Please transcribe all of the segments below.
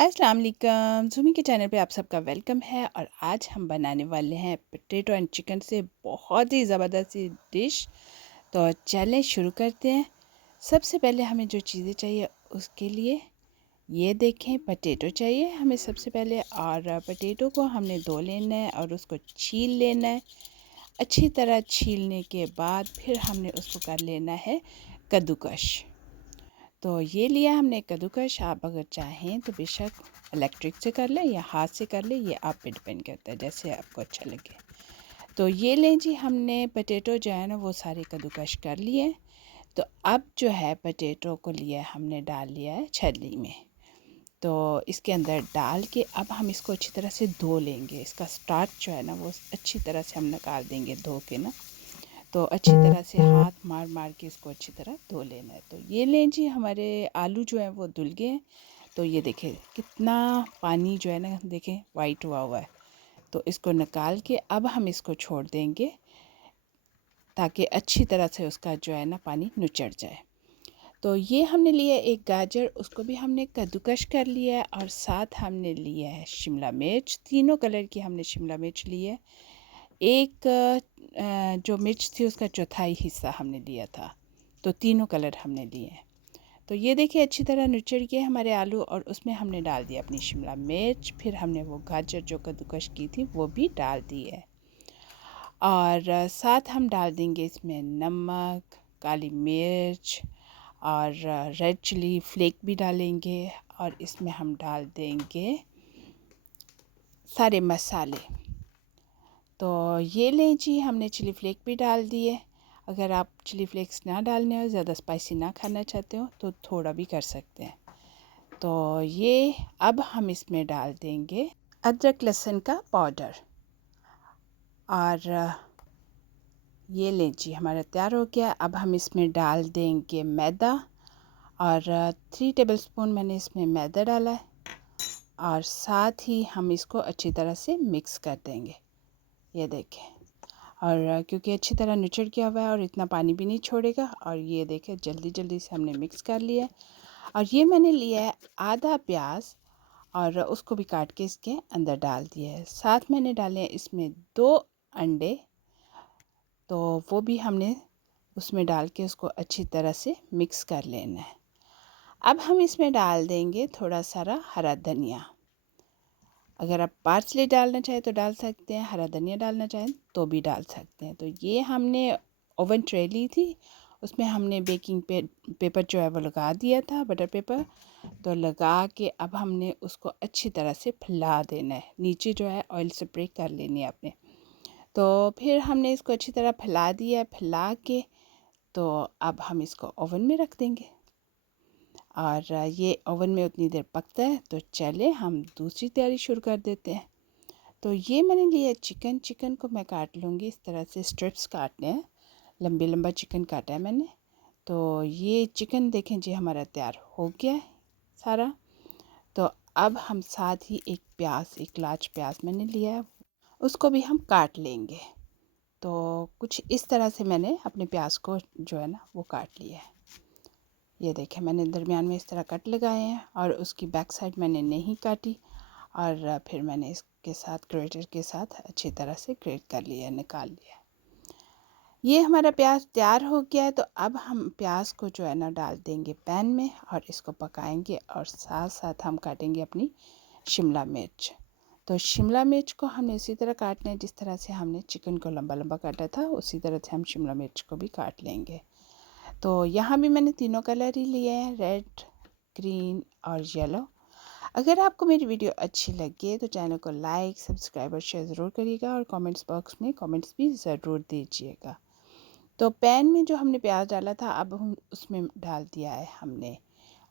अस्सलाम वालेकुम ज़ूमी के चैनल पे आप सबका वेलकम है। और आज हम बनाने वाले हैं पोटैटो एंड चिकन से बहुत ही ज़बरदस्त सी डिश। तो चलें शुरू करते हैं। सबसे पहले हमें जो चीज़ें चाहिए उसके लिए ये देखें, पोटैटो चाहिए हमें सबसे पहले। और पोटैटो को हमने धो लेना है और उसको छील लेना है। अच्छी तरह छीलने के बाद फिर हमने उसको कर लेना है कद्दूकश। तो ये लिया हमने कद्दूकस। आप अगर चाहें तो बेशक इलेक्ट्रिक से कर लें या हाथ से कर लें, ये आप पे डिपेंड करता है जैसे आपको अच्छा लगे। तो ये लें जी, हमने पोटैटो जो है ना वो सारे कद्दूकस कर लिए। तो अब जो है पोटैटो को लिया हमने डाल लिया है छलनी में। तो इसके अंदर डाल के अब हम इसको अच्छी तरह से धो लेंगे। इसका स्टार्च जो है ना वो अच्छी तरह से हम निकाल देंगे धो के ना। तो अच्छी तरह से हाथ मार मार के इसको अच्छी तरह धो लेना है। तो ये लें जी, हमारे आलू जो हैं वो धुल गए हैं। तो ये देखें कितना पानी जो है ना, देखें वाइट हुआ हुआ है। तो इसको निकाल के अब हम इसको छोड़ देंगे ताकि अच्छी तरह से उसका जो है ना पानी नुचड़ जाए। तो ये हमने लिया एक गाजर, उसको भी हमने कद्दूकस कर लिया है। और साथ हमने लिया है शिमला मिर्च, तीनों कलर की हमने शिमला मिर्च ली है। एक जो मिर्च थी उसका चौथाई हिस्सा हमने लिया था। तो तीनों कलर हमने लिए हैं। तो ये देखिए अच्छी तरह नुचड़ गए हमारे आलू और उसमें हमने डाल दिया अपनी शिमला मिर्च। फिर हमने वो गाजर जो कद्दूकस की थी वो भी डाल दी है। और साथ हम डाल देंगे इसमें नमक, काली मिर्च और रेड चिली फ्लेक भी डालेंगे। और इसमें हम डाल देंगे सारे मसाले। तो ये लें जी, हमने चिली फ्लेक भी डाल दिए। अगर आप चिली फ्लेक्स ना डालने हो, ज़्यादा स्पाइसी ना खाना चाहते हो तो थोड़ा भी कर सकते हैं। तो ये अब हम इसमें डाल देंगे अदरक लहसुन का पाउडर। और ये लें जी, हमारा तैयार हो गया। अब हम इसमें डाल देंगे मैदा। और 3 टेबलस्पून मैंने इसमें मैदा डाला है। और साथ ही हम इसको अच्छी तरह से मिक्स कर देंगे। ये देखें, और क्योंकि अच्छी तरह निचड़ गया हुआ है और इतना पानी भी नहीं छोड़ेगा। और ये देखें जल्दी जल्दी से हमने मिक्स कर लिया है। और ये मैंने लिया है आधा प्याज और उसको भी काट के इसके अंदर डाल दिया है। साथ मैंने डाले हैं इसमें 2 अंडे। तो वो भी हमने उसमें डाल के उसको अच्छी तरह से मिक्स कर लेना है। अब हम इसमें डाल देंगे थोड़ा सारा हरा धनिया। अगर आप पार्सले डालना चाहें तो डाल सकते हैं, हरा धनिया डालना चाहें तो भी डाल सकते हैं। तो ये हमने ओवन ट्रे ली थी, उसमें हमने बेकिंग पेपर जो है वो लगा दिया था, बटर पेपर। तो लगा के अब हमने उसको अच्छी तरह से फैला देना है। नीचे जो है ऑयल स्प्रे कर लेनी है आपने। तो फिर हमने इसको अच्छी तरह फैला दिया, फैला के तो अब हम इसको ओवन में रख देंगे। और ये ओवन में उतनी देर पकता है। तो चले हम दूसरी तैयारी शुरू कर देते हैं। तो ये मैंने लिया चिकन। चिकन को मैं काट लूँगी, इस तरह से स्ट्रिप्स काटने हैं, लंबे लंबा चिकन काटा है मैंने। तो ये चिकन देखें जी हमारा तैयार हो गया है सारा। तो अब हम साथ ही एक प्याज, एक लार्ज प्याज मैंने लिया है, उसको भी हम काट लेंगे। तो कुछ इस तरह से मैंने अपने प्याज को जो है ना वो काट लिया है। ये देखें मैंने दरमियान में इस तरह कट लगाए हैं और उसकी बैक साइड मैंने नहीं काटी। और फिर मैंने इसके साथ ग्रेटर के साथ अच्छी तरह से ग्रेट कर लिया, निकाल लिया। ये हमारा प्याज तैयार हो गया है। तो अब हम प्याज को जो है ना डाल देंगे पैन में और इसको पकाएंगे। और साथ साथ हम काटेंगे अपनी शिमला मिर्च। तो शिमला मिर्च को हमने उसी तरह काटना है जिस तरह से हमने चिकन को लंबा लंबा काटा था, उसी तरह से हम शिमला मिर्च को भी काट लेंगे। तो यहाँ भी मैंने तीनों कलर ही लिए हैं, रेड, ग्रीन और येलो। अगर आपको मेरी वीडियो अच्छी लगे तो चैनल को लाइक, सब्सक्राइब और शेयर ज़रूर करिएगा। और कमेंट्स बॉक्स में कमेंट्स भी ज़रूर दीजिएगा। तो पैन में जो हमने प्याज डाला था, अब हम उसमें डाल दिया है हमने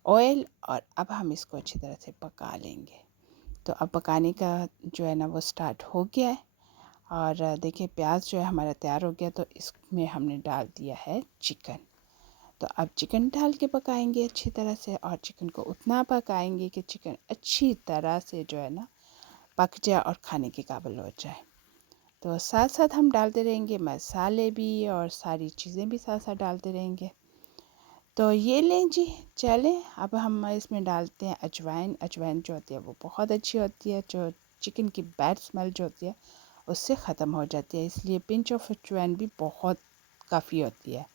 ऑयल। और अब हम इसको अच्छी तरह से पका लेंगे। तो अब पकाने का जो है ना वो स्टार्ट हो गया है। और देखिए प्याज जो है हमारा तैयार हो गया। तो इसमें हमने डाल दिया है चिकन। तो अब चिकन डाल के पकाएंगे अच्छी तरह से। और चिकन को उतना पकाएंगे कि चिकन अच्छी तरह से जो है ना पक जाए और खाने के काबिल हो जाए। तो साथ साथ हम डालते रहेंगे मसाले भी और सारी चीज़ें भी साथ साथ डालते रहेंगे। तो ये लें जी। चलें अब हम इसमें डालते हैं अजवाइन। अजवाइन जो होती है वो बहुत अच्छी होती है, जो चिकन की बैड स्मेल जो होती है उससे ख़त्म हो जाती है, इसलिए पिंच ऑफ अजवाइन भी बहुत काफ़ी होती है।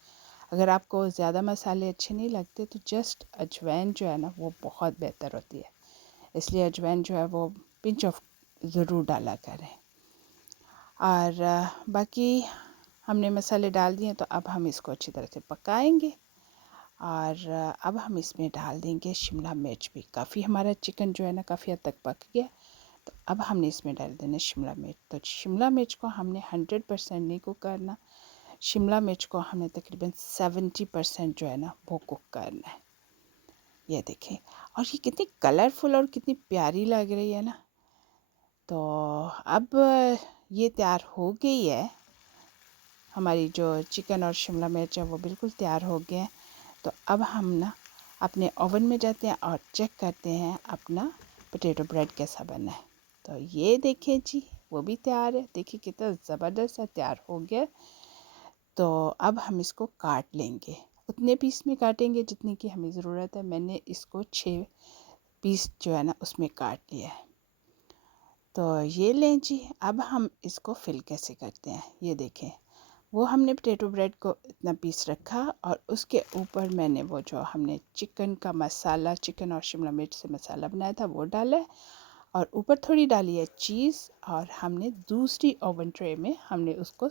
अगर आपको ज़्यादा मसाले अच्छे नहीं लगते तो जस्ट अजवाइन जो है ना वो बहुत बेहतर होती है, इसलिए अजवाइन जो है वो पिंच ऑफ ज़रूर डाला करें। और बाकी हमने मसाले डाल दिए, तो अब हम इसको अच्छी तरह से पकाएंगे। और अब हम इसमें डाल देंगे शिमला मिर्च भी। काफ़ी हमारा चिकन जो है ना काफ़ी हद तक पक गया, तो अब हमने इसमें डाल देना शिमला मिर्च। तो शिमला मिर्च को हमने 100% नहीं कुक करना, शिमला मिर्च को हमने तकरीबन 70% जो है ना वो कुक करना है। ये देखें, और ये कितनी कलरफुल और कितनी प्यारी लग रही है ना। तो अब ये तैयार हो गई है, हमारी जो चिकन और शिमला मिर्च है वो बिल्कुल तैयार हो गए हैं। तो अब हम ना अपने ओवन में जाते हैं और चेक करते हैं अपना पोटैटो ब्रेड कैसा बना है। तो ये देखें जी, वो भी तैयार है। देखिए कितना ज़बरदस्त सा तैयार हो गया। तो अब हम इसको काट लेंगे, उतने पीस में काटेंगे जितनी की हमें ज़रूरत है। मैंने इसको 6 पीस जो है ना उसमें काट लिया है। तो ये लें जी। अब हम इसको फिल कैसे करते हैं, ये देखें। वो हमने पोटैटो ब्रेड को इतना पीस रखा और उसके ऊपर मैंने वो जो हमने चिकन का मसाला, चिकन और शिमला मिर्च से मसाला बनाया था वो डाला है, और ऊपर थोड़ी डाली है चीज़, और हमने दूसरी ओवन ट्रे में हमने उसको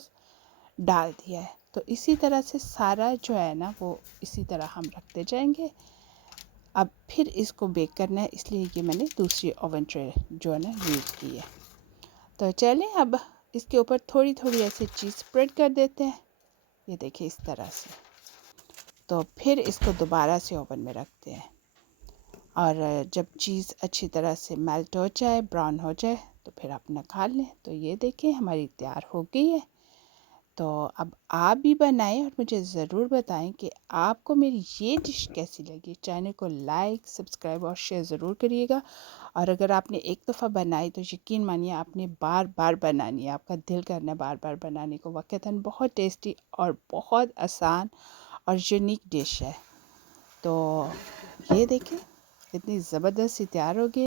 डाल दिया है। तो इसी तरह से सारा जो है ना वो इसी तरह हम रखते जाएंगे। अब फिर इसको बेक करना है, इसलिए ये मैंने दूसरी ओवन ट्रे जो है ना यूज़ की है। तो चलें अब इसके ऊपर थोड़ी थोड़ी ऐसे चीज़ स्प्रेड कर देते हैं, ये देखिए इस तरह से। तो फिर इसको दोबारा से ओवन में रखते हैं, और जब चीज़ अच्छी तरह से मेल्ट हो जाए, ब्राउन हो जाए, तो फिर अपना खा लें। तो ये देखें हमारी तैयार हो गई है। तो अब आप भी बनाएं और मुझे ज़रूर बताएं कि आपको मेरी ये डिश कैसी लगी। चैनल को लाइक, सब्सक्राइब और शेयर ज़रूर करिएगा। और अगर आपने एक दफ़ा बनाई तो यकीन मानिए आपने बार बार बनानी है, आपका दिल करना है बार बार बनाने को। वाक़ईतन बहुत टेस्टी और बहुत आसान और यूनिक डिश है। तो ये देखें इतनी ज़बरदस्त सी तैयार हो गई।